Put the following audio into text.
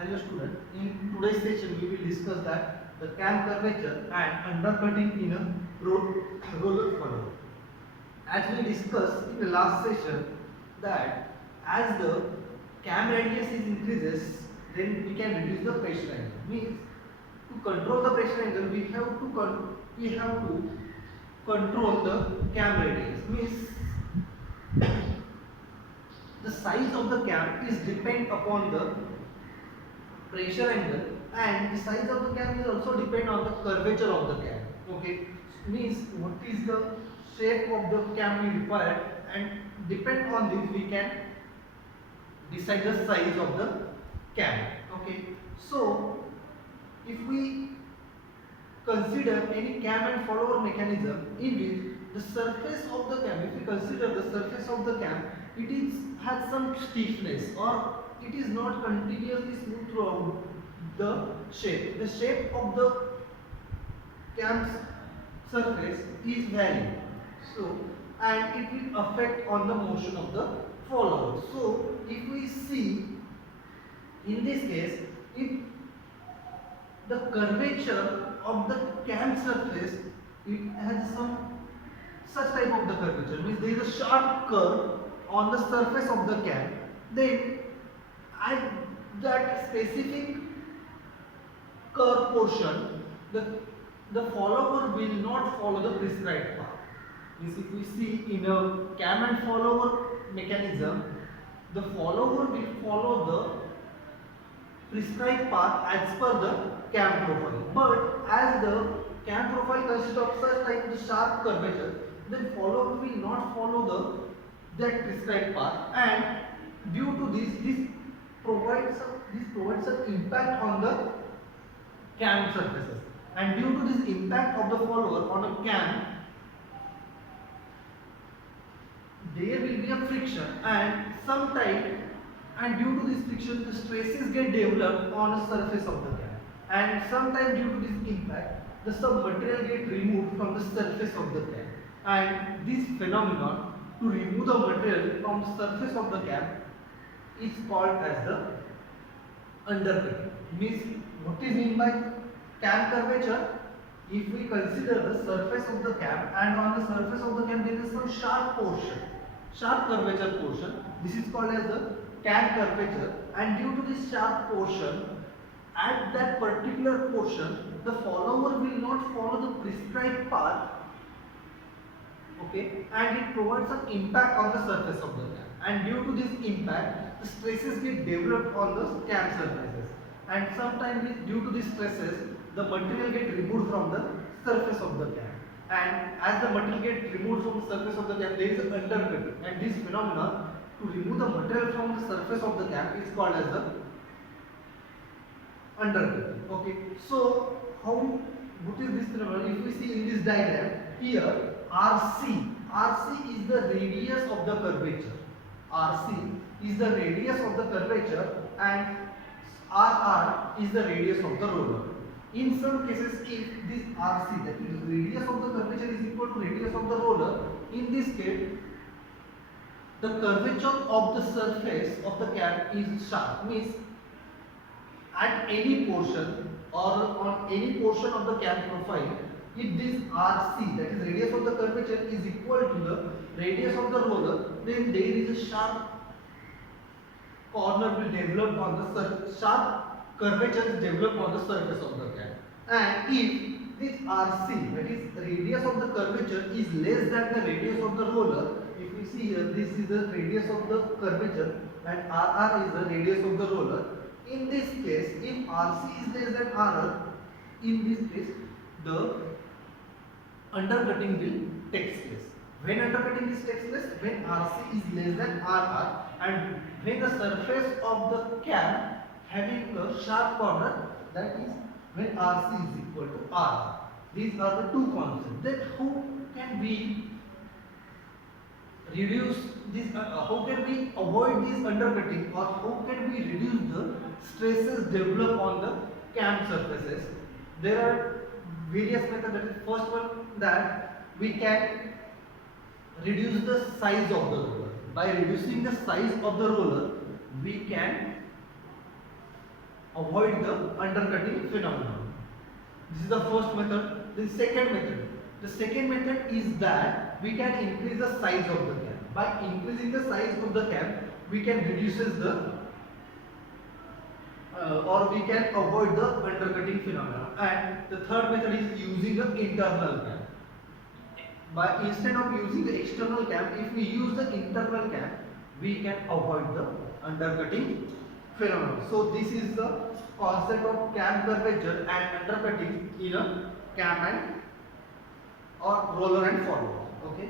Hello student, in today's session we will discuss that the cam curvature and undercutting in a roller follower. As we discussed in the last session that as the cam radius is increases, then we can reduce the pressure angle. Means to control the pressure angle we have to control the cam radius. Means the size of the cam is depend upon the pressure angle, and the size of the cam is also depend on the curvature of the cam. Okay, means what is the shape of the cam we require, and depend on this we can decide the size of the cam. Okay, so if we consider any cam and follower mechanism in which the surface of the cam, if we consider the surface of the cam, it is has some stiffness or it is not continuously smooth throughout the shape. The shape of the cam's surface is varying. So, and it will affect on the motion of the follower. So, if we see in this case, if the curvature of the cam surface, it has some such type of the curvature, means there is a sharp curve on the surface of the cam, then at that specific curve portion, the follower will not follow the prescribed path. Means if we see in a cam and follower mechanism, the follower will follow the prescribed path as per the cam profile. But as the cam profile consists of such type of sharp curvature, then follower will not follow that prescribed path, and due to this provides an impact on the cam surfaces, and due to this impact of the follower on a cam, there will be a friction, and sometime, and due to this friction the stresses get developed on the surface of the cam, and sometimes due to this impact the some material get removed from the surface of the cam, and this phenomenon to remove the material from the surface of the cam is called as the undercutting. Means what is mean by cam curvature? If we consider the surface of the cam, and on the surface of the cam there is some sharp portion, sharp curvature portion, this is called as the cam curvature, and due to this sharp portion, at that particular portion the follower will not follow the prescribed path. Okay, and it provides an impact on the surface of the cam, and due to this impact the stresses get developed on the cam surfaces, and sometimes due to these stresses the material get removed from the surface of the cam, and as the material get removed from the surface of the cam there is an undercutting, and this phenomenon to remove the material from the surface of the cam is called as the undercutting. Okay, so how, what is this phenomenon? If we see in this diagram here, RC is the radius of the curvature. RC is the radius of the curvature, and RR is the radius of the roller. In some cases, if this RC, that is radius of the curvature, is equal to radius of the roller, in this case, the curvature of the surface of the cam is sharp. Means at any portion or on any portion of the cam profile, if this RC, that is radius of the curvature, is equal to the radius of the roller, then there is a sharp corner will develop on the sharp curvature is developed on the surface of the cam. And if this RC, that is radius of the curvature, is less than the radius of the roller, if we see here, this is the radius of the curvature and RR is the radius of the roller. In this case, if RC is less than RR, in this case, the undercutting will take place. When undercutting is takes place, when RC is less than RR, and when the surface of the cam having a sharp corner, that is when RC is equal to R. These are the two constants. Then how can we reduce this? How can we avoid this undercutting, or how can we reduce the stresses developed on the cam surfaces? There are various methods. That is, first one, that we can reduce the size of the roller. By reducing the size of the roller, we can avoid the undercutting phenomenon. This is the first method. The second method. The second method is that we can increase the size of the cap. By increasing the size of the cap, we can reduces the or we can avoid the undercutting phenomenon. And the third method is using the internal cap. By instead of using the external cap, if we use the internal cap, we can avoid the undercutting phenomenon. So this is the concept of cap curvature and undercutting in a cap and or roller and forward. Okay.